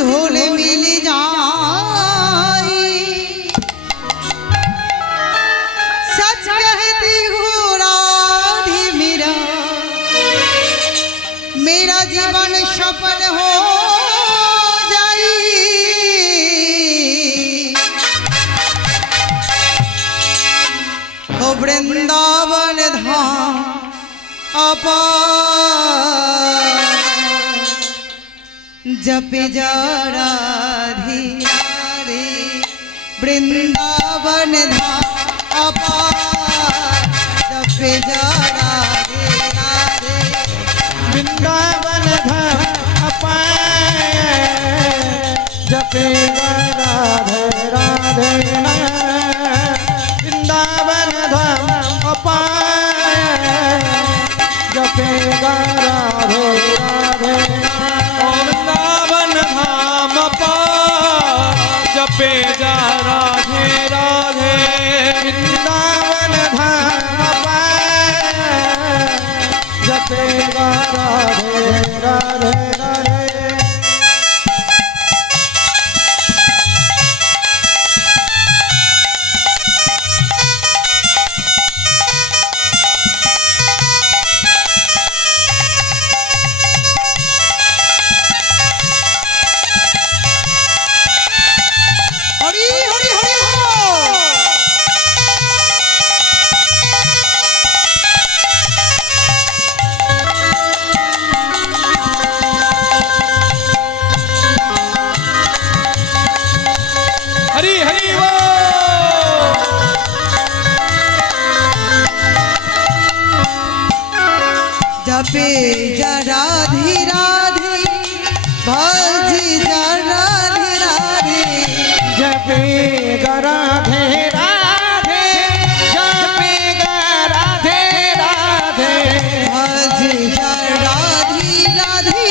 धूल मिल जाए। सच कहती हूँ राधे मेरा जीवन सफल हो जाए। हो वृंदावन धाम अपार जप जा राधे राधे। वृंदावन धाम अपार जप जा राधे राधे। वृंदावन धाम अपार जप जा राधे राधे। वृंदावन धाम अपार जप जा राधे राधे। वृंदावन धाम अपार जपे जा राधे राधे। वृंदावन धाम अपार जपे जा राधे राधे राधे। हरि हरि हरि हरि हरि वो जपे जा राधे राधे भज जा राधे राधे। जपे गा राधे राधे जपे गा राधे राधे। भज जा राधे राधे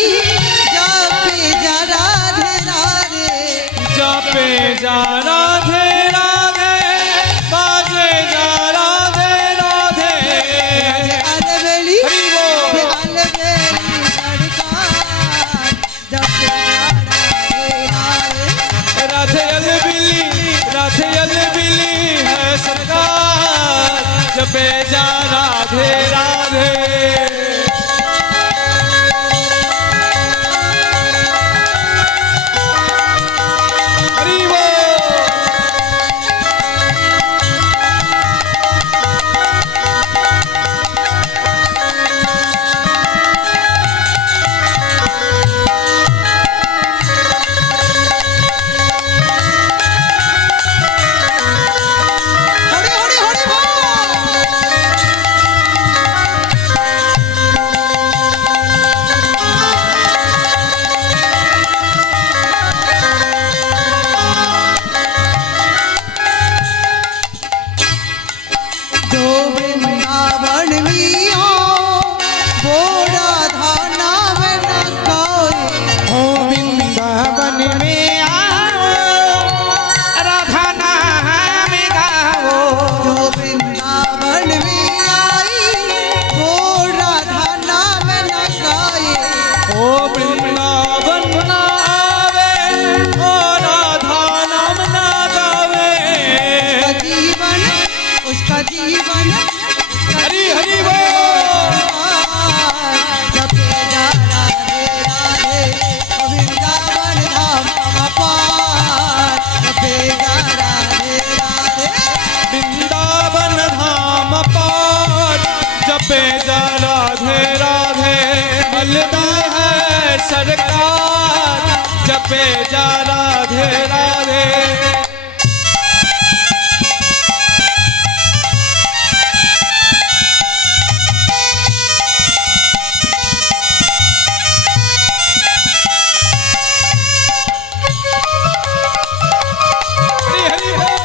जपे जा राधे राधे। जपे जा राधे राधे बाजे जा राधे राधे। अलबेली हरि बोल। अलबेली सरकार जपे जा राधे राधे। राधे अलबिली है सरकार जपे जा राधे राधे। हरि बोल। हरि हरि हरि जो वृंदावन में आओ वो राधा नाम न गाए। हो वृंदावन में आओ राधा नाम गाओ। जो वृंदावन में आई वो राधा नाम न गाए। ओ वृंदावन ना आवे ओ राधा नाम ना गावे। उसका जीवन हरि हरि बोल। जपे जा राधे राधे। वृंदावन धाम अपार जपे जा राधे राधे। वृंदावन धाम पार जपे जा राधे राधे। मिलता है सरकार जपे जा राधे राधे। हरि हरि बोल।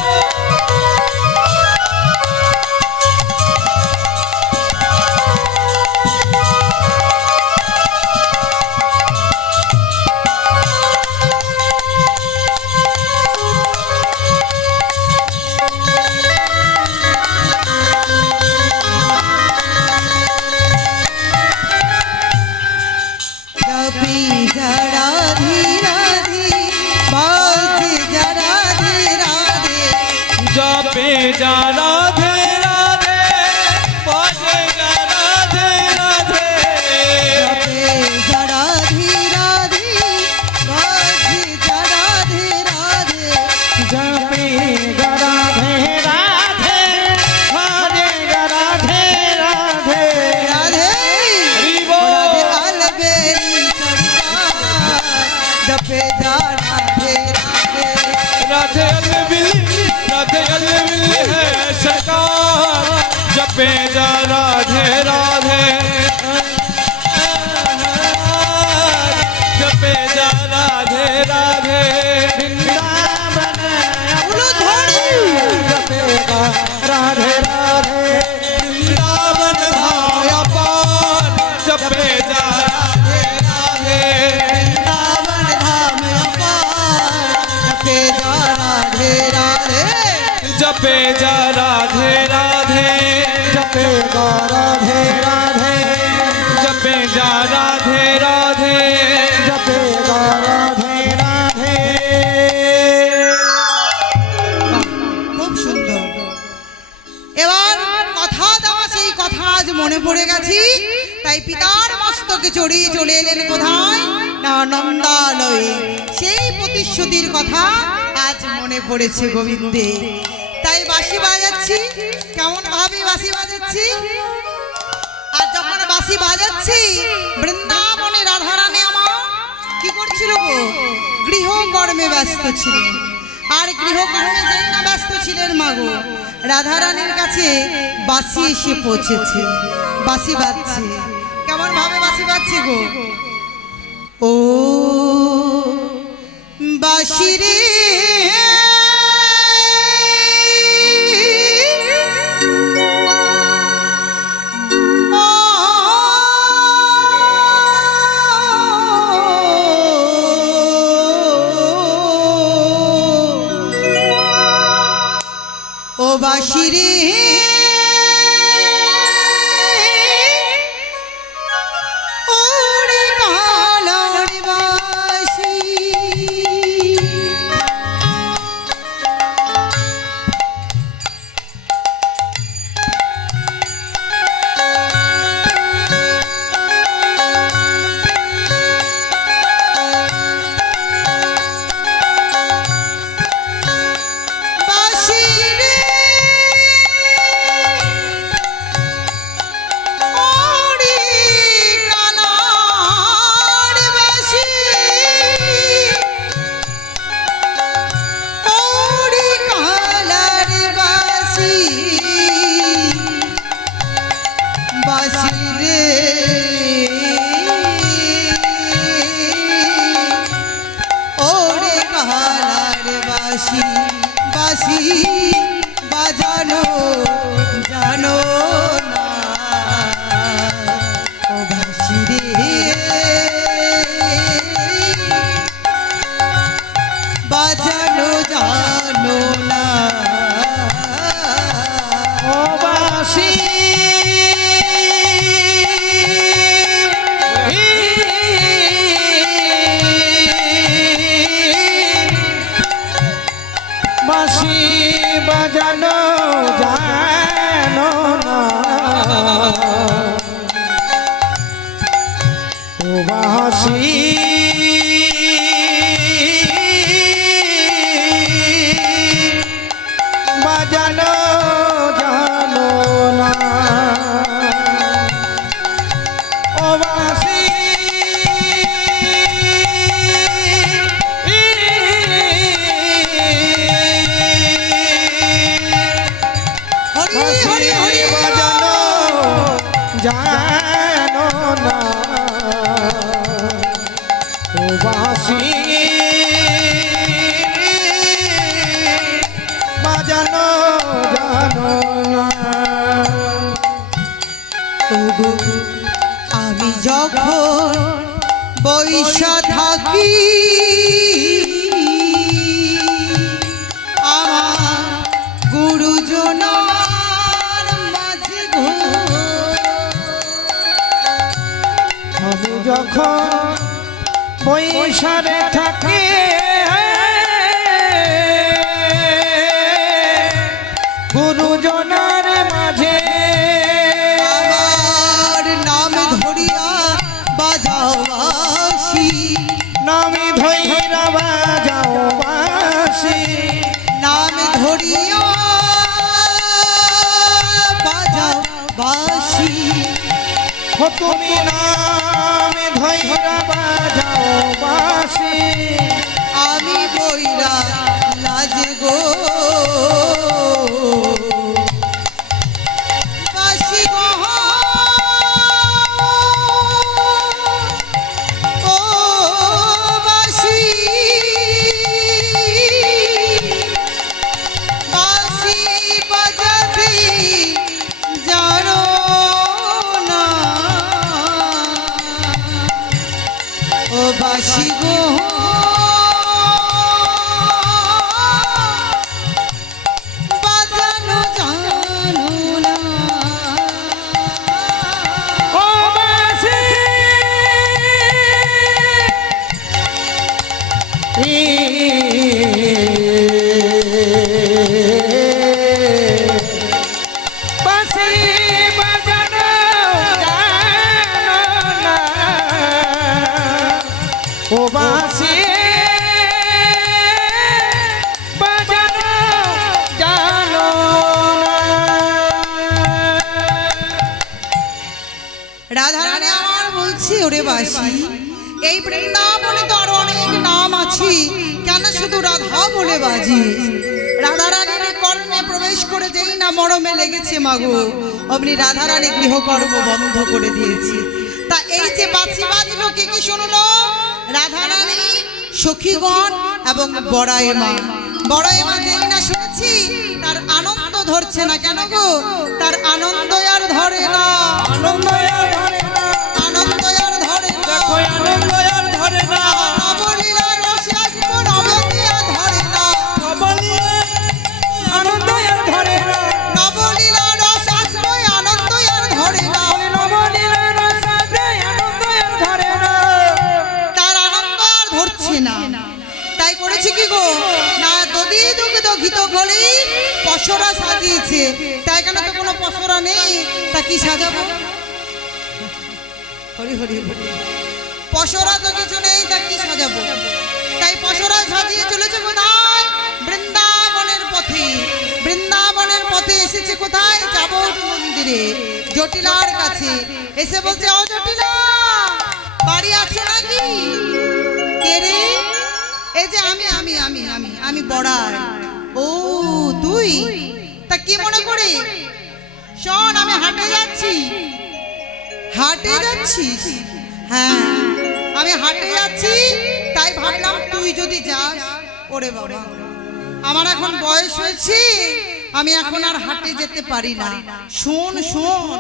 जपे जा राधे राधे जपे जा राधे राधे वृंदावन उलूध्वनि जपेगा राधे राधे वृंदावन धाम अपार जपे जा राधे राधे वृंदावन धाम अपार जपे जा राधे राधे जपे जा राधे राधे जपेगा राधे राधे जपे जा राधे राधे जपेगा राधे राधे খুব সুন্দর। এবার কথা দেওয়া সেই কথা আজ মনে পড়ে গেছি, তাই পিতার মস্তকে চড়িয়ে চলে এলেন কোথায় না নন্দালয়ে। সেই প্রতিশ্রুতির কথা আজ মনে পড়েছে গোবিন্দে, তাই বাঁশি বাজাচ্ছি। কেমন ভাবে বাঁশি বাজাচ্ছি? আর যখন বাঁশি বাজাচ্ছি বৃন্দাবনে রাধারানী আমার কি করছিল গো? গৃহকর্মে ব্যস্ত ছিলেন। আর গৃহকর্মে যেই না ব্যস্ত ছিলেন মাগো, রাধারানীর কাছে বাঁশি এসে পৌঁছেছে। বাঁশি বাজছে। কেমন ভাবে বাঁশি বাজছে গো? ও বাঁশি রে ও বাঁশি রে ওরে কালার বাঁশি বাঁশি রে ওরে কালার বাঁশি ওরে কালার বাঁশি বাঁশি রে ওরে কালার বাঁশি বাঁশি বাজানো জানো না ও বাঁশি রে বাজানো জানো না ও বাঁশি বাঁশি বাজানো জানো না ও বাঁশি বাজানো জানো না ও বাঁশি হরি হরি হরি বাজানো জানো না ও বাঁশি বাজানো জানো না ওগো আমি যখন বৈশা থাকি আমার গুরুজনার মাঝে গো আমি যখন বৈশারে থাকি গুরুজনার মাঝে আমার নাম ধরিয়া বাজাও বাঁশি নামি ধৈরা বাজাও বাঁশি নাম ধরিয়া বাজাও বাঁশি ও তুমি নামে ধৈরা বাজাও বাঁশি আমি বইরা লাজ গো রাধারানী আমার বলছি ওরে বাসি এই বৃন্দাবনে তো আরো অনেক নাম আছে, কেন শুধু রাধা বলে বাজি? রাধারানীর কর্মে প্রবেশ করে যেই না মরমে লেগেছে মাগো, অমনি রাধারানী গৃহকর্ম বন্ধ করে দিয়েছে। তা এই যে বাঁশি বাজলো কে কি শুনলো? রাধারানী, সখীগণ এবং বড়াই মা। বড়াই মা যেই না শুনেছি তার আনন্দ ধরছে না। কেন গো? তার আনন্দ আর ধরে না, আনন্দ আর ধরে না, আনন্দ আর ধরে না। দেখো আনন্দ আর ধরে না, নবলীলা রসে আসবো, নবলীলা ধরে না। আনন্দ আর ধরে না, নবলীলা রস আসবো, আনন্দ আর ধরে না। নবনীলের রসাতে আনন্দ আর ধরে না। তার আনন্দ আর ধরছে না। তাই করেছে কি গো? না দধি দুগ্ধ ঘিত গলি পসরা সাজিয়েছে। তাই কেন তো কোনো পসরা নেই, তা কি সাজাবো? হরি হরি হরি। পসরা তো কিছু নেই, তা কি সাজাবো? তাই পসরা সাজিয়ে চলেছে কোথায়? বৃন্দাবনের পথে। বৃন্দাবনের পথে এসেছে কোথায়? যাবট মন্দিরে, জটিলার কাছে। এসে বলছে, ও জটিলা, বাড়ি আছো নাকি? কে রে? এই যে আমি আমি আমি আমি আমি বড়াই। ও তুই? তা কি মনে করে? শোন, আমি হাটে যাচ্ছি। হাটে যাচ্ছিস? হ্যাঁ, আমি হাটে যাচ্ছি, তাই ভাবলাম তুই যদি যাস। ওরে বাবা, আমার এখন বয়স হয়েছে, আমি এখন আর হাটে যেতে পারি না। শোন শোন,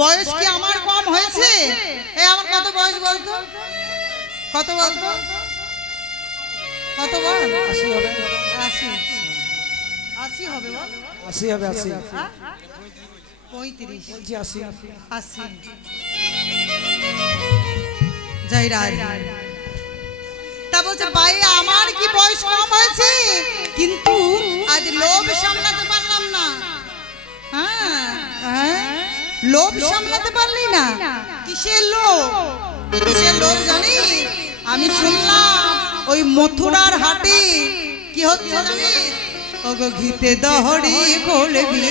বয়স কি আমার কম হয়েছে? এই আমার কত বয়স বলতো? কত বলতো? কত বল? 80 হবে, 80। 80 হবে বল? 80 হবে, 80 হ্যাঁ? 35 বলছি 80। 80। জয় রাধ। তা বলছে, ভাই আমার কি বয়স কম হয়েছে, কিন্তু আজ লোভ সামলাতে পারলাম না। হ্যাঁ হ্যাঁ, লোভ সামলাতে পারলি না? কিসের লোভ? কিসের লোভ জানিস? আমি শুনলাম ওই মথুরার হাটে কি হচ্ছে জানিস? ওগো ঘিতে দহড়ি গোলবি,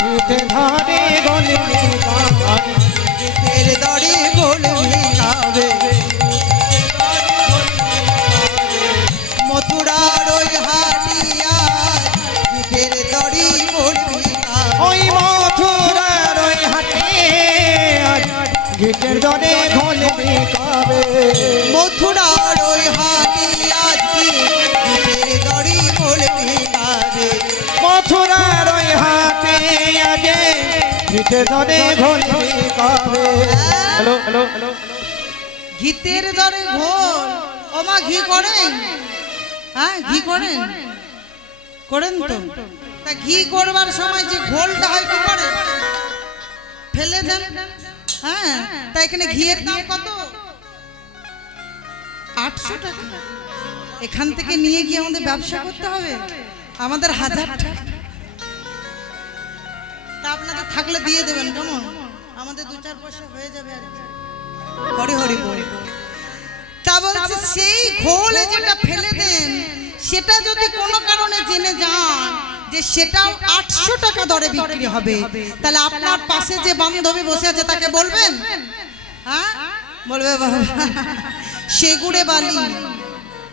ঘিতে ধরে গলবি গান, ঘিতের দড়ি গোলবি খাবে। মথুরার ওই হাটিয়া ঘিতের দড়ি গোলবি খাবে। ওই মথুরার ওই হাটে আজ ঘিতের দরে গলবি খাবে। মথুরার ওই হাটিয়া ঘিতের দড়ি গোলবি খাবে। মথুরার ওই হাটে আগে ঘিতের দরে গলবি খাবে। হ্যালো হ্যালো হ্যালো, ঘিতের দরে ঘোল। ও মা, ঘি করেন? হ্যাঁ, ঘি করেন? করেন তো? তা ঘি করবার সময় যে ঘোলটা হয় কি করে? ফেলে দেন। হ্যাঁ, তা এখানে ঘিয়ের দাম কত? 800 টাকা। এখান থেকে নিয়ে গিয়ে আমাদের ব্যবসা করতে হবে, আমাদের 1000 টাকা। তা আপনাদের থাকলে দিয়ে দেবেন, কেমন? আমাদের 2-4 পয়সা হয়ে যাবে আর কি। হরি হরি বল। তা বলছে, সেই ঘোল যেটা ফেলে দেন, সেটা যদি কোনো কারণে জেনে যান যে সেটাও 800 টাকা দরে বিক্রি হবে, তাহলে আপনার পাশে যে বান্ধবী বসে আছে তাকে বলবেন? হ্যাঁ, বলবে বাবা সেগুড়ে বালি,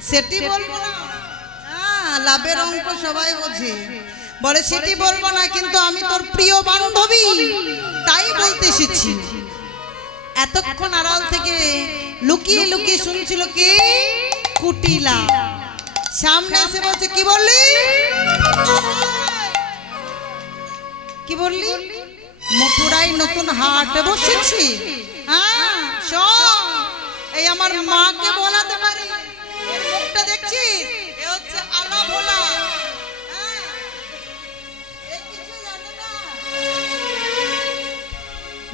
সেটি বলবো না। হ্যাঁ, লাভের অঙ্ক সবাই বোঝে, বলে সেটি বলবো না, কিন্তু আমি তোর প্রিয় বান্ধবী, তাই বলতে এসেছি। এতক্ষণ আড়াল থেকে লুকিয়ে লুকিয়ে শুনছিল কি? কুটিলা। সামনে এসে বলছে, কি বললি? কি বললি? মথুরায় নতুন হাটে বসেছি। হ্যাঁ শোন, এই আমার মাকে বলাতে পারি, এর মুখটা দেখছিস? এ হচ্ছে আলা ভোলা। হ্যাঁ, এ কিছু জানে না।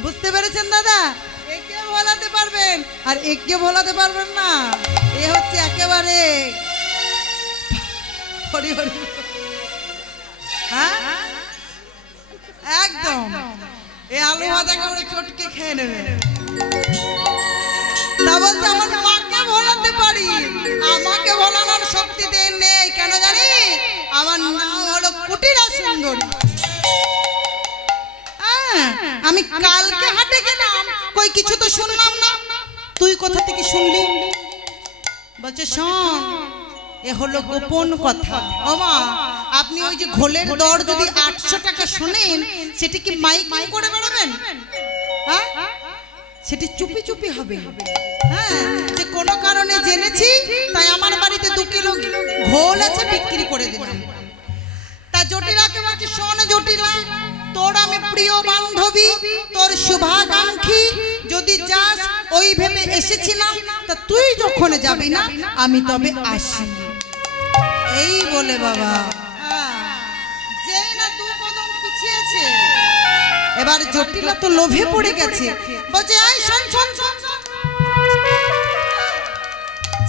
বুঝতে পেরেছেন দাদা? একে বলাতে পারবেন আর একে বলাতে পারবেন না। এ হচ্ছে একেবারে হরি হরি। হ্যাঁ, একদম এই আলু ভাজা করে চটকে খেয়ে নেবে। তা বলছে, আমার মাকে বলাতে পারি, আমাকে বলানোর শক্তি নেই। কেন জানি? আমার নাম হলো কুটিরা সুন্দরী। হ্যাঁ, আমি কালকে হাটে গেলাম, কই কিছু তো শুনলাম না। তুই কোথা থেকে শুনলি? বলছে শোন, এ হলো গোপন কথা। ও মা, আপনি ওই যে ঘোলের দর যদি 800 টাকা শোনেন, সেটি কি মাইকিং করে বেড়াবেন? হ্যাঁ, সেটি চুপি চুপি হবে। হ্যাঁ, যে কোনো কারণে জেনেছি তাই আমার বাড়িতে 2 কিলো ঘোল আছে, বিক্রি করে দিলাম। তা জটিলাকে বলছি শোন জটিলা, তোর আমি প্রিয় বান্ধবী, তোর শুভাকাঙ্ক্ষী, যদি যাস ওই ভেবে এসেছিলাম, তা তুই যখন যাবি না আমি তবে আসি। এই বলে বাবা যেই না 2 কদম পিছিয়েছে, এবার জটিলা তো লোভে পড়ে গেছে। বলছে এই শোন শোন শোন,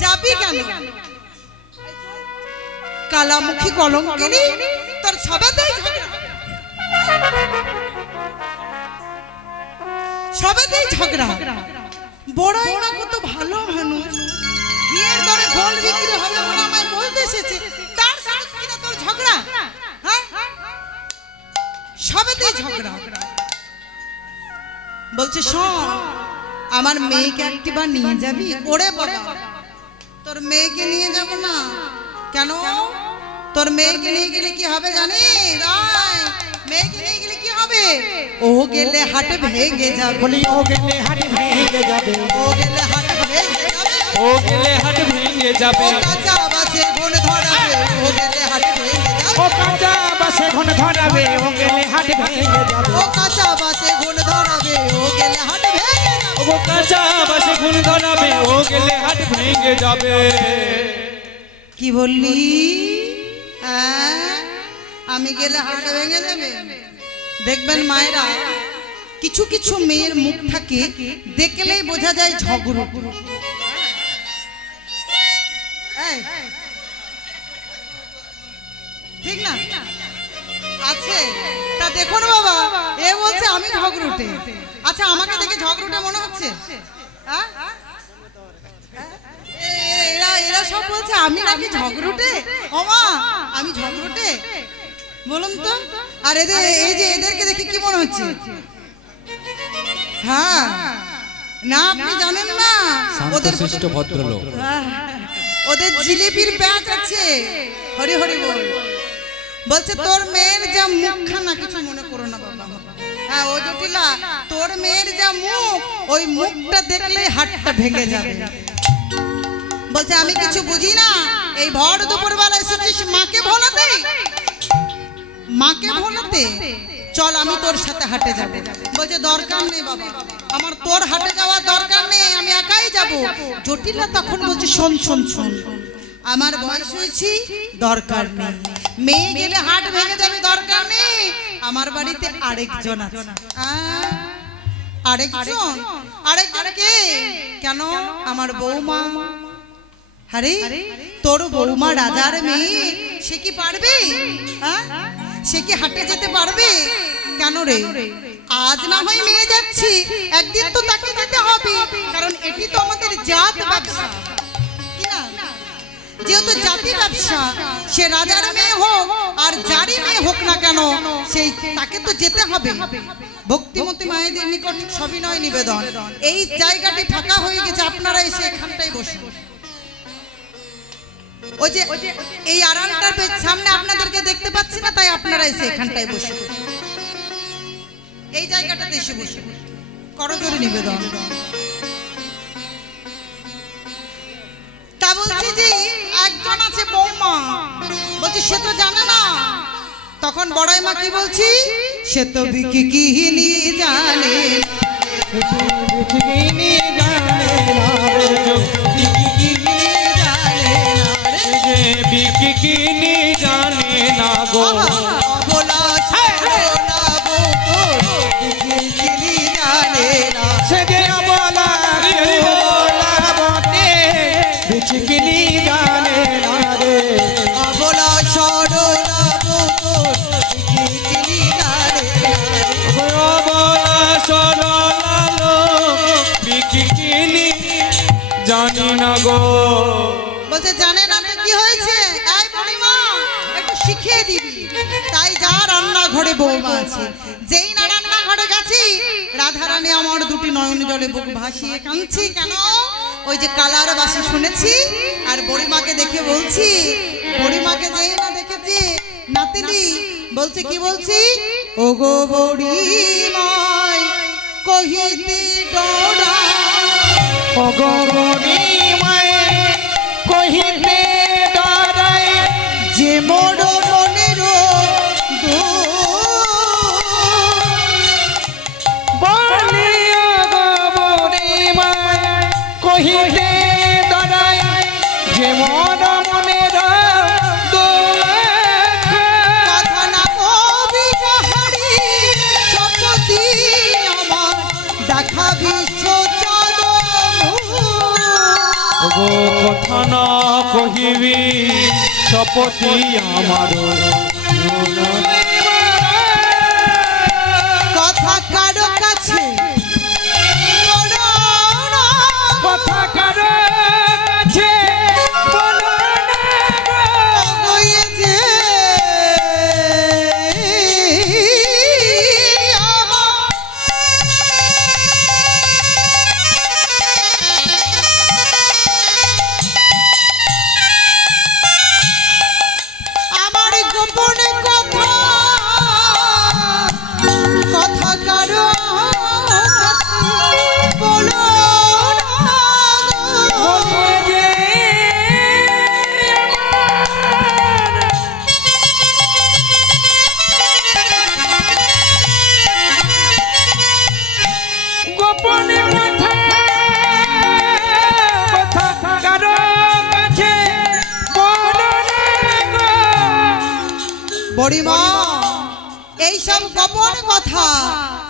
যাবি কেন? কালামুখী কলঙ্কিনী, তোর সবেতেই ঝগড়া। বড়ই না কত ভালো মানুষ, বিয়ের দরে ঘোল বিক্রি হবে বলে আমায় বলতে এসেছে, তার সাথে কিনা তোর ঝগড়া? হ্যাঁ, সবেতেই ঝগড়া। বলছে শোন, আমার মেয়েকে একটিবার নিয়ে যাবি? ওরে বাবা, তোর মেয়েকে নিয়ে যাব না কেন? তোর মেয়েকে নিয়ে গেলে কি হবে জানিস? মেয়েকে নিয়ে গেলে কি হবে? ও গেলে হাটে ভেঙে যাবে। বলি ও গেলে হাট ভেঙে যাবে, ও গেলে হাটে ভেঙে যাবে, ও গেলে হাট ভেঙে যাবে, ও কাঁচা বাসে ঘন ধরাবে, ও গেলে হাটে ভেঙে যাবে, ও কাঁচা বাসে ঘন ধরাবে, ও গেলে হাট ভেঙে যাবে, ও কাঁচা বাসে ঘন ধরাবে, ও গেলে হাটে ভেঙে যাবে, ও কাঁচা বাসে খুন ধরাবে, ও গেলে হাট ভেঙে যাবে। কি বললি? আমি গেলে হাট ভেঙে যাবে? দেখবেন মায়েরা, কিছু কিছু মেয়ের মুখ থাকে দেখলেই বোঝা যায় ঝগড়া। ঠিক না? আছে তা দেখুন বাবা, এ বলছে আমি ঝগড়ুটে। আচ্ছা, আমাকে দেখে ঝগড়ুটে মনে হচ্ছে? এরা সব বলছে আমি নাকি ঝগড়ুটে। ওমা, আমি ঝগড়ুটে বলুন তো? আর এদের এই যে এদেরকে দেখে কি মনে হচ্ছে? হ্যাঁ না, আপনি জানেন না ওদের শান্তশিষ্ট ভদ্রলোক। ওদের জিলিপির প্যাচ আছে। হরি হরি বল। বলছে তোর মেয়ের যা মুখখানা, কিছু মনে করো না বাবা। হ্যাঁ ও জটিলা, তোর মেয়ের যা মুখ, ওই মুখটা দেখলেই হাতটা ভেঙে যাবে। বলছে আমি কিছু বুঝি না, এই ভর দুপুর বেলা এসেছিস মাকে ভোলাতে? মাকে ভোলাতে? চল আমি তোর সাথে হাটে যাব। বলছে দরকার নেই বাবা, আমার তোর হাটে যাওয়ার দরকার নেই, আমি একাই যাব। জটিলা তখন বলছে শোন শোন শোন, আমার বয়স হয়েছে, দরকার নেই। মেয়ে গেলে হাট ভেঙে যাবে, দরকার নেই। আমার বাড়িতে আরেকজন আছে। আরেকজন? আরেকজন কে? কেন? আমার বৌমা। আরে তোর বৌমা রাজার মেয়ে, সে কি পারবে? হ্যাঁ, সে কি হাটে যেতে পারবে? কেন রে? আজ না হয় নিয়ে যাচ্ছি, একদিন তো তাকে যেতে হবে, কারণ এটি তো আমাদের জাত ব্যবসা। কি না? যেহেতু জাতি ব্যবসা, সে রাজার মেয়ে হোক আর যারই মেয়ে হোক না কেন, সেই তাকে তো যেতে হবে। ভক্তিমতী মায়েদের নিকট সবিনয় নিবেদন, এই জায়গাটি ফাঁকা হয়ে গেছে, আপনারা এসে এখানটাই বসুন। ওই যে এই আড়ালটার সামনে আপনাদেরকে দেখতে পাচ্ছি না, তাই আপনারা এসে এখানটায় বসুন। এই জায়গাটাতে এসে বসুন, করজোড়ে নিবেদন। তা বলছি যে একজন আছে বৌমা, বলছি সে তো জানে না। তখন বড়াই মা কি বলছি? সে তো বিকিনি জানে, বিকিনি জানে না রে, বিকিনি জানে না গো। অবলা বিকিনি জানে না, সে যে অবলা বটে, বিকিনি জানে না রে, অবলা সরলা বিকিনি জানে না, অবলা সরলালো বিকিনি জানি না গো। বলছে জানে না তো কি হয়েছে? এই বুড়িমা একটু শিখিয়ে দিবি। তাই যা রান্নাঘরে বৌমা আছে, যেই না রান্নাঘরে গেছি আমার দুটি নয়ন জলে বুক ভাসিয়ে কাঁদছি কেন? ওই যে কালার বাসি শুনেছি আর বড়িমাকে দেখে বলছি, বড়িমাকে যেই না দেখেছি নাতিনি বলছে কি বলছি, ও গো বড়িমাই কহিতে ডরা, অগরণী মায়ে কহিতে ডরায় যে মোর মনের বলি অগরণী মায়ে কহিতে ডরায় যে মন মনের কথা না কবি কাহারি শপথি আমার দেখা বিশ্ব গো কথা না কহিবি শপথি আমার কথা কারো কাছে বলো না, কথা কারো কাছে বলো না গো। ওই যে আমার গোপন কথা, কথা কারো কাছে বলো না গো। বলে যে গোপন কথা, কথা কারো কাছে বলো না গো। বড়িমা এইসব গোপন কথা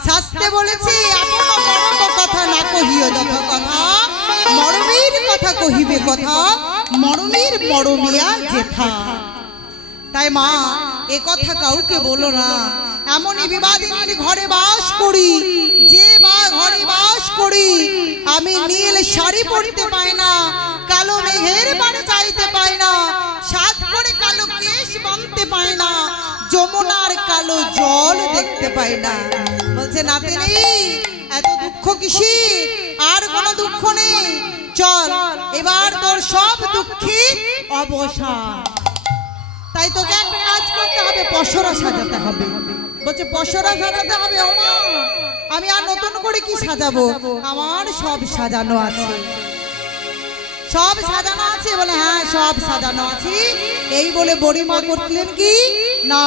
শাস্তে বলেছি, এখনো মরম কথা না কহিও যত কথা, মরমের কথা কহিবে কথা, মরমের মরমিয়া জেঠা। তাই মা এ কথা কাউকে বলো না, এমনই বিবাদিনীর ঘরে বাস করি, যে বা ঘরে বাস করি আমি নীল শাড়ি পরতে পাই না, কালো মেঘের পানে চাইতে পাই না, সাত করে কালো কেশ বাঁধতে পাই না, যমুনার কালো জল দেখতে পাই না। বলছে নাতিনি এত দুঃখ কিসি, আর কোনো দুঃখ নেই, চল এবার তোর সব দুঃখী অবসান। তাই তোকে একটা কাজ করতে হবে, পসরা সাজাতে হবে। বলছে পসরা সাজাতে হবে? ওমা আমি আর নতুন করে কি সাজাবো, আমার সব সাজানো আছে। সব সাজানো আছে? বলে হ্যাঁ সব সাজানো আছে। এই বলে বড়িমা করলেন কি না,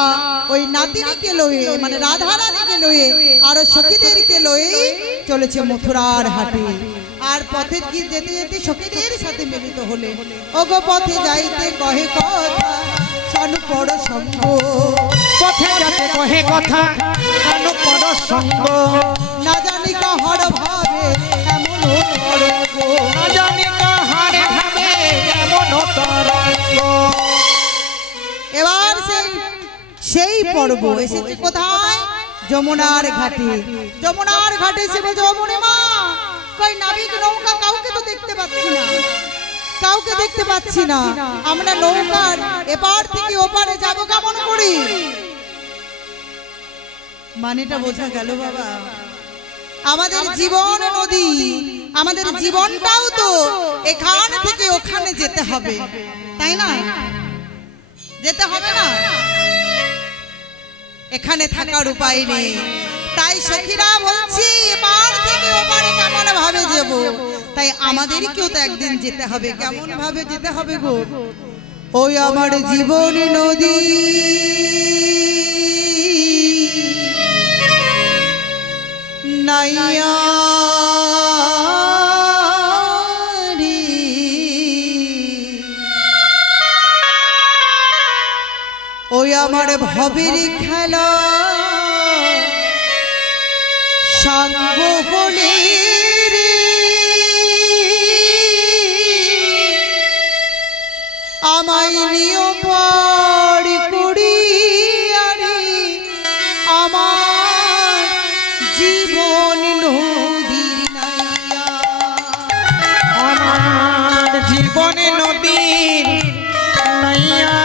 ওই নাতিনিকে লয়ে মানে রাধারানীকে লয়ে আর সখীদেরকে লয়ে চলেছে মথুরার হাটে। আর পথে কি যেতে যেতে সখীদের সাথে মিলিত হলে, ওগো পথে যাইতে কহে কথা শোন পড় সঙ্গ, পথে যাতে কহে কথা কেন পর সঙ্গ, না জানি কাহার ভাবে এমন তরঙ্গ, না জানি কাহারে ভাবে এমন তরঙ্গ। এবার সেই পর্ব এসেছে কোথায়? যমুনার ঘাটে। যমুনার ঘাটে এসে বলছে ও মা কই নাবিক নৌকা কাউকে তো দেখতে পাচ্ছি না, কাউকে দেখতে পাচ্ছি না, আমরা নৌকার এপার থেকে ওপারে যাব কেমন করি? মানেটা বোঝা গেল বাবা, আমাদের জীবন নদী, আমাদের জীবনটাও তো এখান থেকে ওখানে যেতে হবে, তাই না? যেতে হবে না? এখানে থাকার উপায় নেই। তাই সখীরা বলছি এপার থেকে ওপারে কেমন ভাবে যাব, তাই আমাদেরকেও তো একদিন যেতে হবে। কেমন ভাবে যেতে হবে গো? ওই আমার জীবন নদী নাইয়া রে, ওই আমার ভবের খেলা সাঙ্গ হলে রে, আমায় নিয় পর করি আরে আমার জীবন নদীর নাইয়া, আমার জীবনে নদীর নাইয়া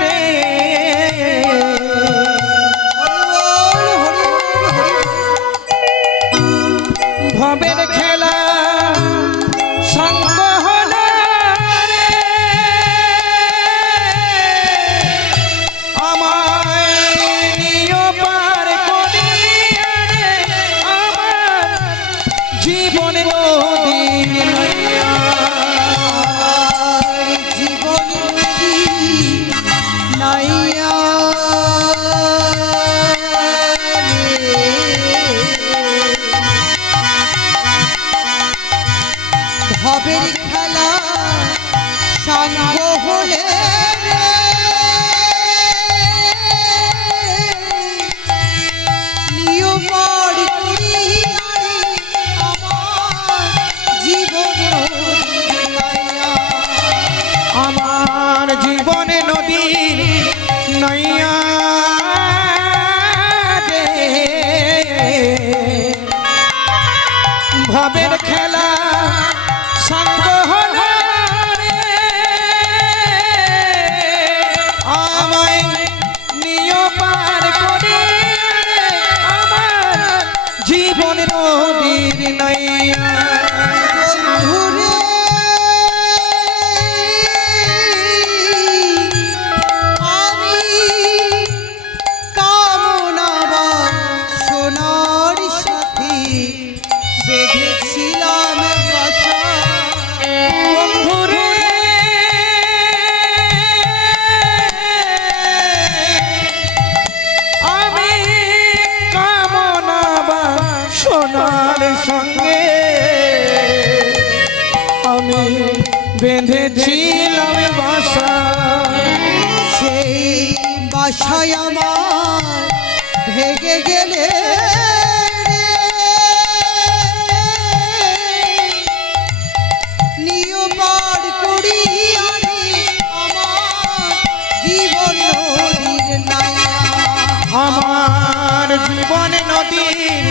রে। হরি বল, হরি বল, হরি বল। নৈয়া বন্ধুরে আমি কামনা সোনার সাথে বেঁধেছিলাম বাসা বন্ধুরে আমি কামনা বা সোনার সঙ্গে আমি বেঁধেছিলাম বাসা সেই বাসায় আমার ভেগে গেলে নিয় পার করি আমি আমার জীবন নদীর নাইয়া আমার জীবন নদীর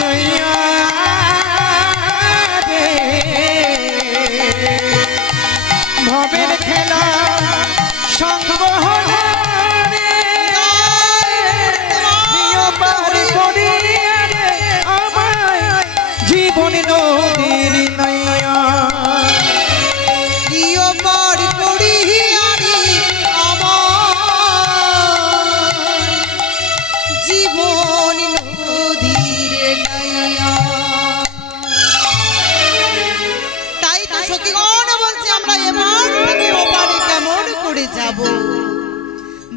নৈয়া রে ভবের খেলা সঙ্গ হলো রে নিয় পার করিয়া রে আমার জীবন নদীর নৈয়া নিয় পার করি আমি আমার জীবন নদীর নাইয়া তাই তো সখীগণ বলছে আমরা এবার থেকে ওপারে কেমন করে যাব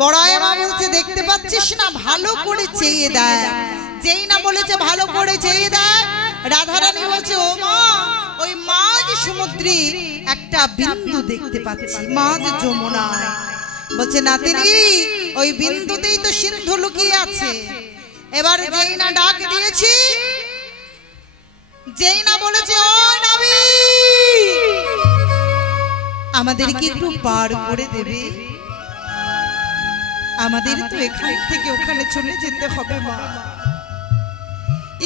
বড়াই মা বলছে দেখতে পাচ্ছিস না ভালো করে চেয়ে দেয় যেই না বলেছে ভালো করে চেয়ে দেয় রাধারানী বলছে ও মা ওই মাঝ সমুদ্রে একটা বিন্দু দেখতে পাচ্ছি মাঝ যমুনায় বলছে নাতিনি ওই বিন্দুতেই তো সিন্ধু লুকিয়ে আছে এবার যেই না ডাক দিয়েছি যেই না বলেছে ও নবী আমাদেরকে একটু পার করে দেবে আমাদের তো এখান থেকে ওখানে চলে যেতে হবে মা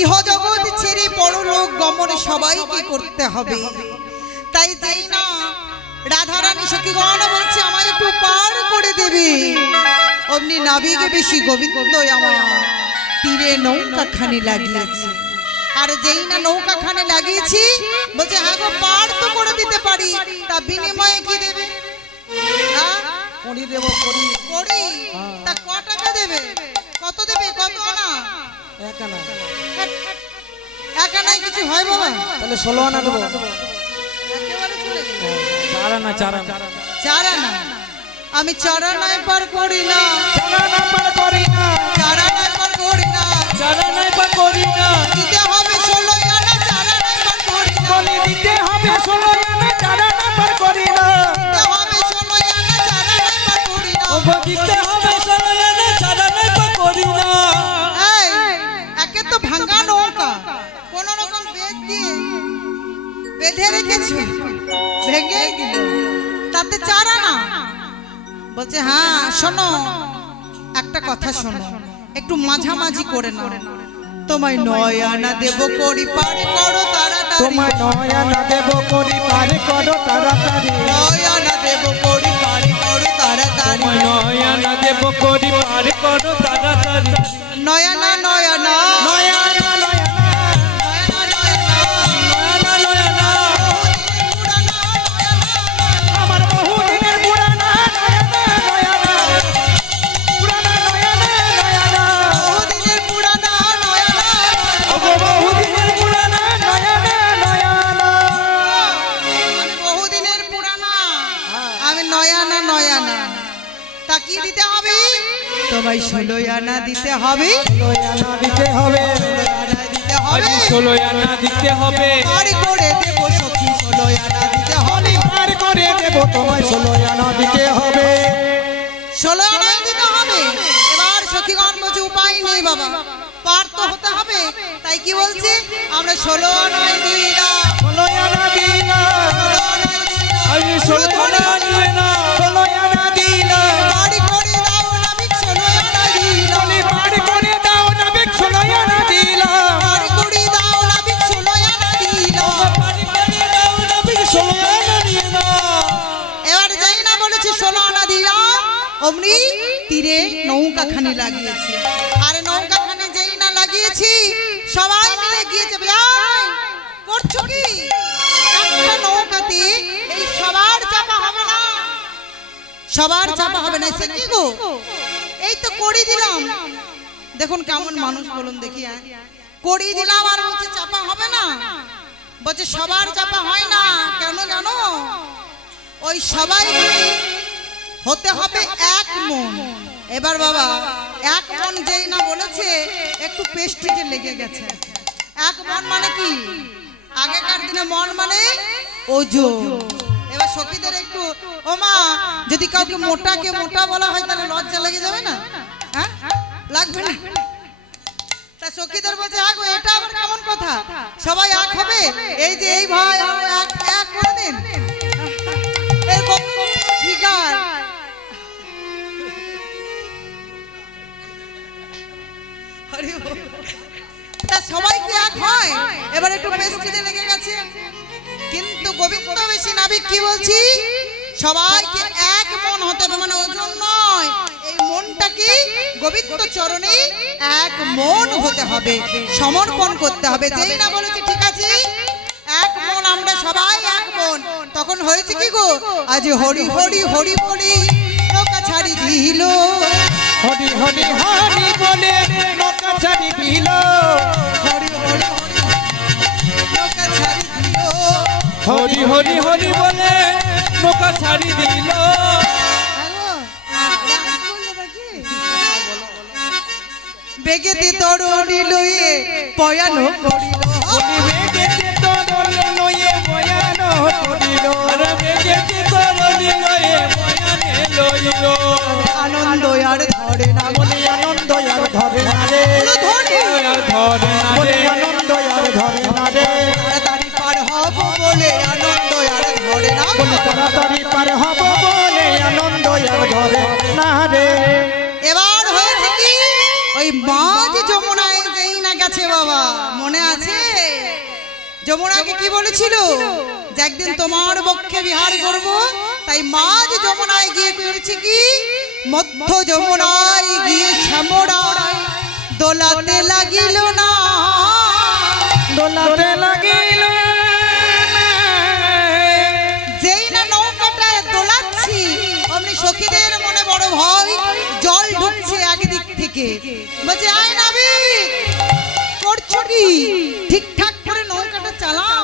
ইহ জগৎ ছেড়ে পরলোক গমন সবাইকে করতে হবে তাই যেই না রাধারানী সখীগণ বলছে আমায় একটু পার করে দেবে অমনি নাবিকে বেশি গোবিন্দ আমার তীরে নৌকা খানে লাগিয়েছে আর যেই না নৌকা খানে লাগিয়েছি বলছে হ্যাঁ গো পার তো করে দিতে পারি তা বিনিময়ে কি দেবে হ্যাঁ করি দেব করি করি তা ক টাকা দেবে কত দেবে কত আনা একানা এক আনায় কিছু হয় বাবা তাহলে 16 আনা দেবো একেবারে চলে যাবে চারানা চারানা চার আনা আমি চার আনায় পার করি না চারানা পার করি না চার আনায় পার করি না চারানাই পা করি না দিতে হবে 16 আনা চার আনায় পার করি না বলে দিতে হবে 16 আনা চারানা পার করি না দিতে হবে 16 আনা চার আনায় পার করি না ও দিতে হবে চারানা চারানাই পা করি না এই একে তো ভাঙা নৌকা কোন রকম বেদ দিয়ে বেঁধে রেখেছো ভেঙে গেল তাতে চার আনা বলছে হ্যাঁ শোনো একটা কথা শোনো একটু মাঝামাঝি করে নাও তোমায় 9 আনা দেব করি পার করো তাড়াতাড়ি তোমায় 9 আনা দেব করি পার করো তাড়াতাড়ি 9 আনা দেব করি পার করো তাড়াতাড়ি নয়ানা দেব করি পার করো তাড়াতাড়ি 9 আনা 9 আনা 9 আনা 9 আনা নয়ানা নয়ানা আমার বহুদিনের পুরানা 9 আনা 9 আনা পুরানা 9 আনা 9 আনা বহুদিনের পুরানা 9 আনা ও বহুদিনের পুরানা 9 আনা 9 আনা আমি বহুদিনের পুরানা আমি 9 আনা 9 আনা তা কি দিতে হবে তোমায় 16 আনা দিতে হবে 9 আনা দিতে হবে 16 আনা দিতে হবে আজ 16 আনা দিতে হবে পার করে দেব সখী 16 আনা দিতে হবে পার করে দেব তোমায় 16 আনা দিতে হবে 16 আনাই দিতে হবে এবার সখীগণ বলছে উপায় নেই বাবা পার তো হতে হবে তাই কি বলছে আমরা 16 আনাই দিলাম 16 আনা দিলাম 16 আনাই দিলাম আজ 16 আনা নিবে না 16 আনা দিলাম পার করে দাও নাবিক 16 আনা দিলাম বলি পার করে দাও নাবিক 16 আনা দিলাম পার করে দাও নাবিক 16 আনা দিলাম পারি পারি দাও না বিগ 16 আনা নিয়ে না এবার যাই না বলেছে 16 আনা দিলাম অমনি তীরে নৌকা খানি লাগিয়েছে আর নৌকা খানি যেই না লাগিয়েছি সবাই মিলে গিয়েছে ভাই সবার চাপা হবে না, সে কি গো? এই তো করি দিলাম, দেখুন কেমন মানুষ বলুন দেখি, করি দিলাম আর বলছে চাপা হবে না, বলছে সবার চাপা হয় না। কেন জানো? ওই সবাই হতে হবে এক মন। এবার বাবা এক মন যেই না বলেছে একটু পেস্টিজে লেগে গেছে। এক মন মানে কি? আগেকার দিনে মন মানে ওজন। এবার সখীদের একটু, ও মা, যদি কাউকে মোটাকে মোটা বলা হয় তাহলে লজ্জা লেগে যাবে না? হ্যাঁ, লাগবে না? তা সখীদের বলছে হ্যাঁ গো, এটা আবার কেমন কথা? সবাই এক হবে? এই যে এই ভাই এক এক করে দিন, এরকম ফিগার। তা সবাই কি এক হয়? এবার একটু পেস্টিজে লেগে গেছে। কিন্তু গোবিন্দ বেশি নাবিক কি বলছি, সবাইকে এক মন হতে হবে, মানে ওজন নয়, এই মনটা কি গোবিন্দ চরণে এক মন হতে হবে, সমর্পণ করতে হবে। যেই না বলেছি ঠিক আছে এক মন, আমরা সবাই এক মন, তখন হয়েছে কি গো, আজ হরি হরি হরি বলি নৌকা ছাড়ি দিল, হরি হরি হরি বলে নৌকা ছাড়ি দিল, হরি হরি নৌকা ছাড়ি দিল, হরি হরি হরি বলে নৌকা ছাড়ি দিল। বেগেতে তরুণী লইয়ে পয়ানো করিল, বেগেতে তরুণী লইয়ে পয়ানো করিল, আরে বেগেতে তরুণী লয়ে বয়ানে লইল। আনন্দ আর ধরে না বলে আনন্দ আর ধরে না রে, আর ধরে না বলে রে, আনন্দ আর ধরে না রে, তাড়াতাড়ি পার হব বলে আনন্দ আর ধরে না, বলে তাড়াতাড়ি পার হব বলে আনন্দ আর ধরে না রে। এবার হয়েছে কি, ওই মাঝ যমুনায় যেই না গেছে বাবা, মনে আছে যমুনাকে কি বলেছিল যে একদিন তোমার বক্ষে বিহার করব, তাই মাঝ যমুনায় গিয়ে করেছে কি, মধ্য যমুনায় গিয়ে শ্যামরায় দোলাতে লাগিল না, দোলাতে লাগিল যেই না নৌকাটায় দোলাচ্ছি অমনি সখীদের মনে বড় ভয়, জল ঢুকছে একদিক থেকে, বলছে আয় নাবিক করছো কি, ঠিকঠাক করে নৌকাটা চালাও,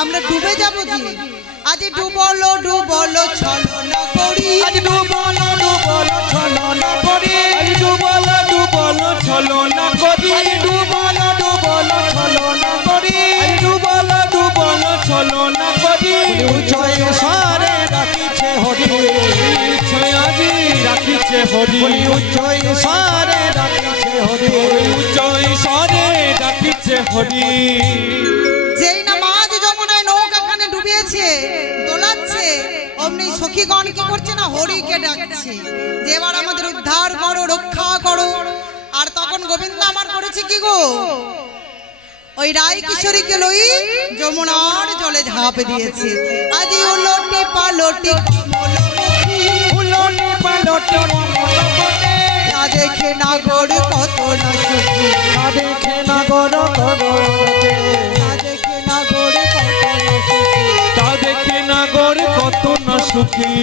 আমরা ডুবে যাবো যে, আজ ডুবলো ডুবলো ছলনা করি, আজ ডুবলো ডুবলো ছলনা করি, আজ ডুবলো ডুবলো ছলনা করি, আজ ডুবলো ডুবলো ছলনা করি, আজ ডুবলো ডুবলো ছলনা করি। উচ্চয় স্বরে ডাকিছে হরি, ছয়াজি রাখিছে হরি, উচ্চয় স্বরে ডাকিছে হরি, উচ্চ ঈশ্বরে ডাকিছে হরি। যেই না মাঝ যমুনায় নৌকাখানে ডুবিয়েছে দোলাচ্ছে অমনি সখীগণ কি করছে না, হরিকে ডাকছে যে এবার আমাদের উদ্ধার করো, রক্ষা করো। আর তখন গোবিন্দ আমার করেছে কি গো, ওই রায় কিশোরীকে লই যমুনার জলে ঝাঁপ দিয়েছে, আজি উলটি পালটি কমলমুখী, উলটি পালটি কমলবনে, তা দেখে নাগর কত না সুখী, তা দেখে নাগর করতে, তা দেখে নাগর কত না সুখী। তা দেখে নাগর কত না সুখী।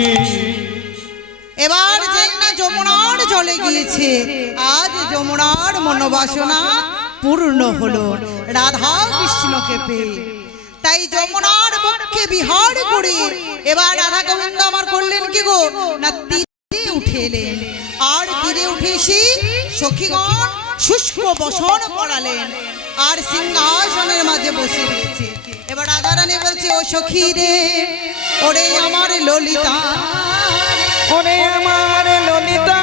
এবার যেই না যমুনার জলে গিয়েছে, আজ যমুনার মনোবাসনা পূর্ণ হলো রাধা কৃষ্ণকে পেয়ে, তাই যমুনার বক্ষে বিহার করে এবার রাধা গোবিন্দ আমার করলেন কি গো, না তীরে উঠে এলেন, আর তীরে উঠে এসে সখীগণ শুষ্ক বসন পড়ালেন আর সিংহাসনের মাঝে বসে রয়েছে। এবার রাধা রানী বলছে, ও সখী রে, ওরে আমার ললিতা, ওরে আমার ললিতা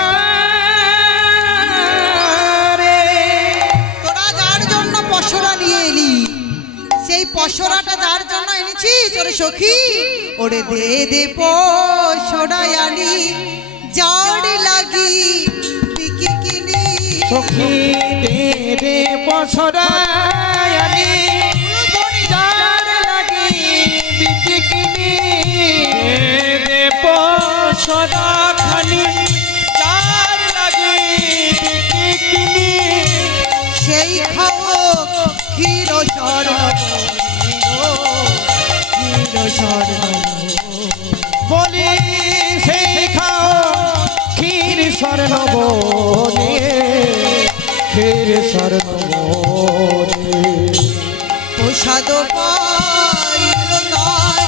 রে, তোরা যার জন্য পশরা নিয়ে এলি, সেই পশরাটা যার জন্য এনেছিস, ওরে সখী, ওরে দে দে পশরায় আনি, যার লাগি বিকি কিনি, সখী দে রে পছরায় আনি, যার লাগি বিচি কিনি, দে পশরা খানি, যার লাগি বিকি কিনি, সেই খাও ক্ষীর শরণ, ক্ষীর শরণ, বলি সেই খাও স্বর্ণবনে ক্ষীর স্বর্ণবনে প্রসাদ পাইল তাই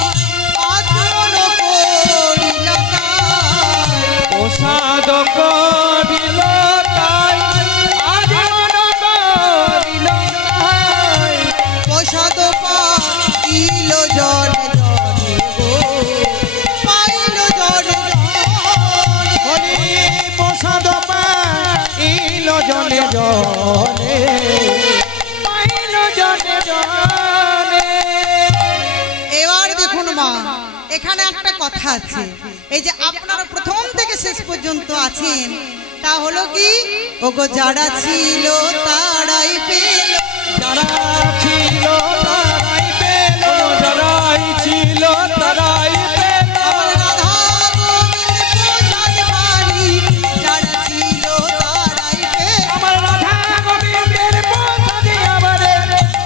আচরণ করিল তাই প্রসাদ করিল তাই আচরণ করিল তাই প্রসাদ পাইল জনে জনে গো পাইল জনে জনে হরি প্রসাদ পাইল জনে জনে পাইল জনে জনে। এবার দেখুন মা, এখানে একটা কথা আছে। এই যে আপনারা প্রথম থেকে শেষ পর্যন্ত আছেন, তা হলো কি, ওগো যারা ছিল তারাই পেল, যারা ছিল তারাই পেল, যারাই ছিল তারাই পেল আমার রাধা গোবিন্দ প্রসাদ পানি, যারা ছিল তারাই পেল। আমার রাধা গোবিন্দের প্রসাদে আমারে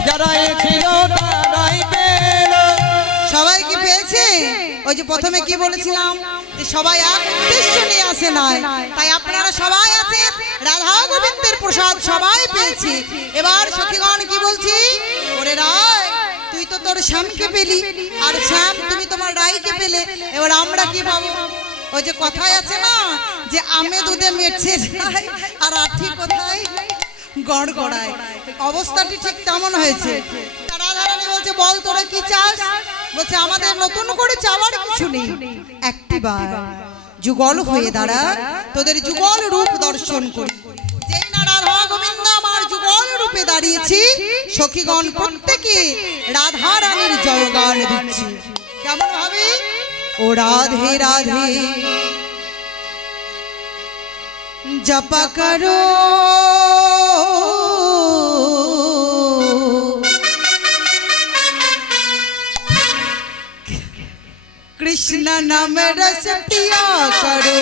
যারা ছিল তারাই পেল। সবাই কি পেয়েছে? ওই যে প্রথমে কি বলেছিলাম যে সবাই এক উদ্দেশ্য নিয়ে আসে নাই, তাই আপনারা সবাই আছেন, রাধা গোবিন্দের প্রসাদ সবাই পেয়েছে। এবার সখীগণ কি বলছি, ওরে রায় তুই তো তোর শ্যামকে পেলি, আর শ্যাম তুমি তোমার রাইকে পেলে, এবার আমরা কি পাবো? ওই যে কথায় আছে না যে আমে দুধে মেটছে যায় আর আঠি কোথায় গড় গড়ায়, অবস্থাটি ঠিক তেমন হয়েছে। রাধারানী বলছে বল তোরা কি চাস? বলছে আমাদের নতুন করে চাওয়ার কিছু নেই, একটিবার যুগল হয়ে দাঁড়া, তোদের যুগল রূপ দর্শন করি। যেই না রাধা গোবিন্দ আমার যুগল রূপে দাঁড়িয়েছি, সখীগণ প্রত্যেকে রাধা রানীর জয়গান দিচ্ছে। কেমন ভাবে? ও রাধে রাধে জপা করো कृष्ण नाम रस पिया करो,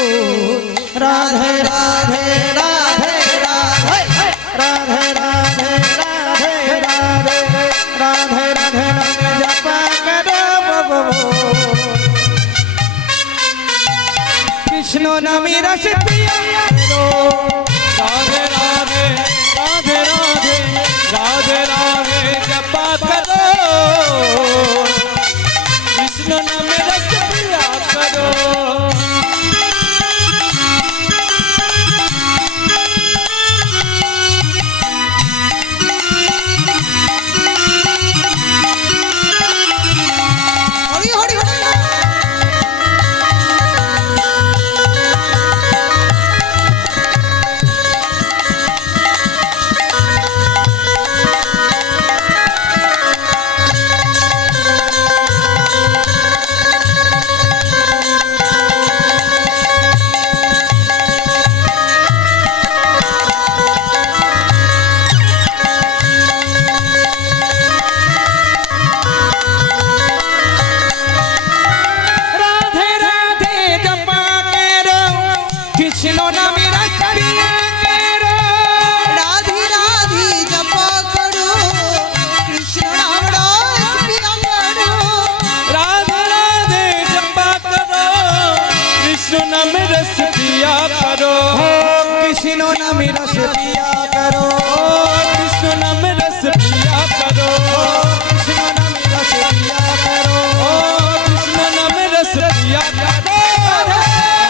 राधे राधे राधे राधे राधे राधे राधे राधे राधे राधे राधे जपा करो बबो। कृष्ण नामी रस पिया करो, राधे राधे राधे राधे राधे राधे जपा करो, कृष्ण नाम रस पिया करो। हरि हरि हरि राधे राधे जपा करो, कृष्ण नामी रस पिया करो। राधे राधे जपा करो, कृष्ण नाम रस पिया करो। राधे राधे जपा करो, कृष्ण नाम रस पिया करो, कृष्ण नामी रस पिया करो, कृष्ण नाम रस पिया करो, कृष्ण नामी रस पिया करो। कृष्ण नाम रस पिया करो।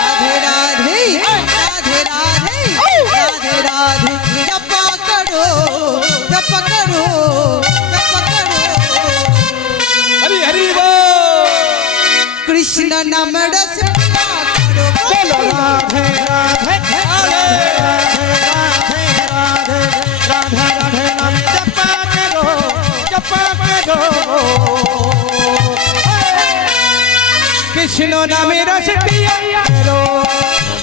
राधे राधे राधे राधे राधे राधे जपा करो जपा करो जपा करो, हरि हरि बोल। कृष्ण नाम रस पिया करो। बोलो राधे राधे राधे राधे राधे राधे राधे नाम जपा करो, जपा करो। कृष्ण नामी रस पिया करो,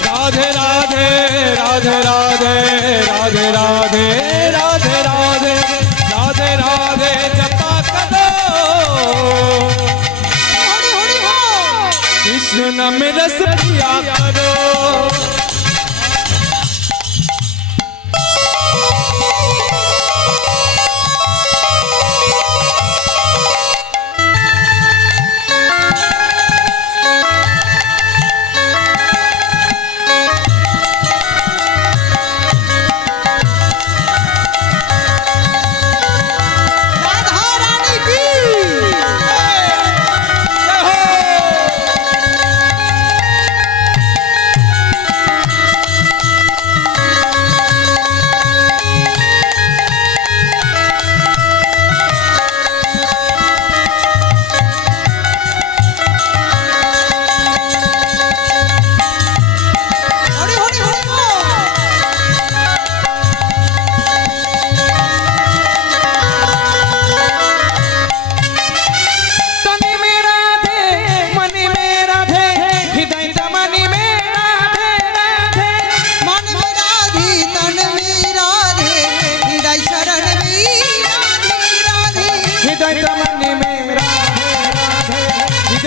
राधे राधे राधे राधे राधे राधे राधे राधे राधे राधे जपा करो, हरि हरि हो कृष्ण में रस पिया करो।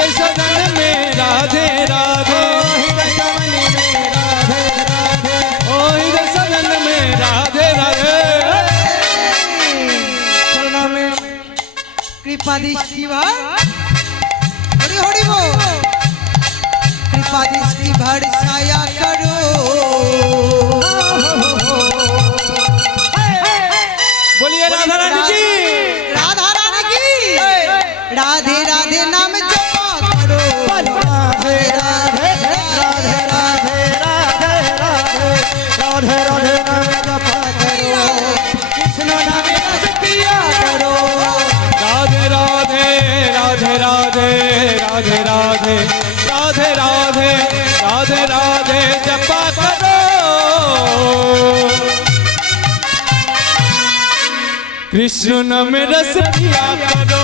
हृदय सदन में राधे राधे हृदय कमल में राधे राधे ओ हृदय सदन में राधे राधे चरण में कृपा दृष्टि भर हरि हरि बोल कृपा दृष्टि भर छाया करो बोलिए राधा रानी की राधा रानी की राधे राधे नाम जपा करो राधे राधे राधे राधे राधे राधे राधे राधे नाम जपा करो कृष्ण नाम रस पिया करो राधे राधे राधे राधे राधे राधे राधे राधे राधे राधे जपा करो कृष्ण में रस पिया करो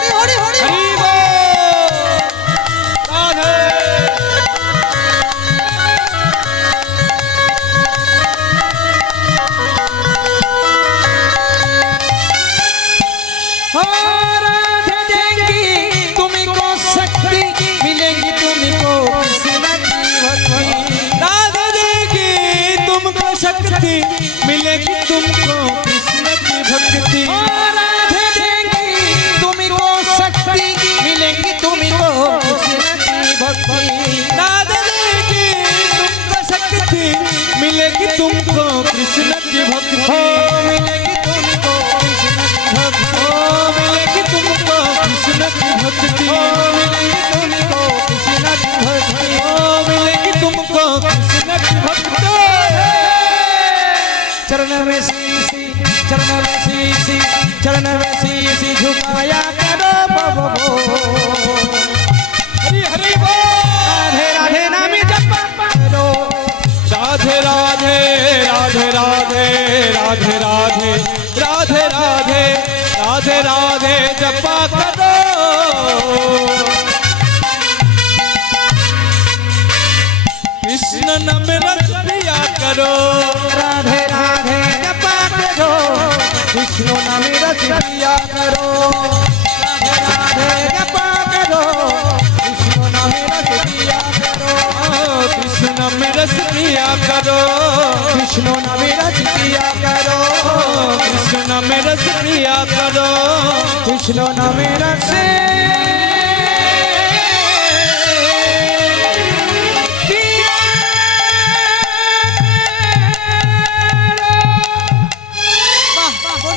हरि हरि हरि हरि बोल राधे राधे देंगी तुमको शक्ति मिलेगी तुमको कृष्ण की भक्ति राधे देगी तुमको शक्ति मिलेगी तुमको कृष्ण की भक्ति राधे देंगी तुमको शक्ति मिलेगी तुमको कृष्ण की भक्ति राधे देगी तुमको शक्ति मिलेगी तुमको कृष्ण की भक्ति मिलेगी तुमको कृष्ण की भक्ति ओ मिलेगी तुमको कृष्ण की भक्ति मिलेगी तुमको कृष्ण की भक्ति ओ मिलेगी तुमको कृष्ण की भक्ति चरण में शीशी चरण में शीशी चरण में शीशी झुकाया करो बबो हरि हरि बोल राधे राधे नाम जपा करो राधे राधे राधे राधे राधे राधे राधे राधे राधे राधे जपा करो कृष्ण नाम रस पिया करो राधे राधे जपा करो विष्णु नाम रस पिया करो राधे राधे जपा करो विष्णु नाम रस पिया करो कृष्ण नाम रस पिया करो विष्णु नाम रस पिया करो कृष्ण नाम रस पिया करो विष्णु नाम रस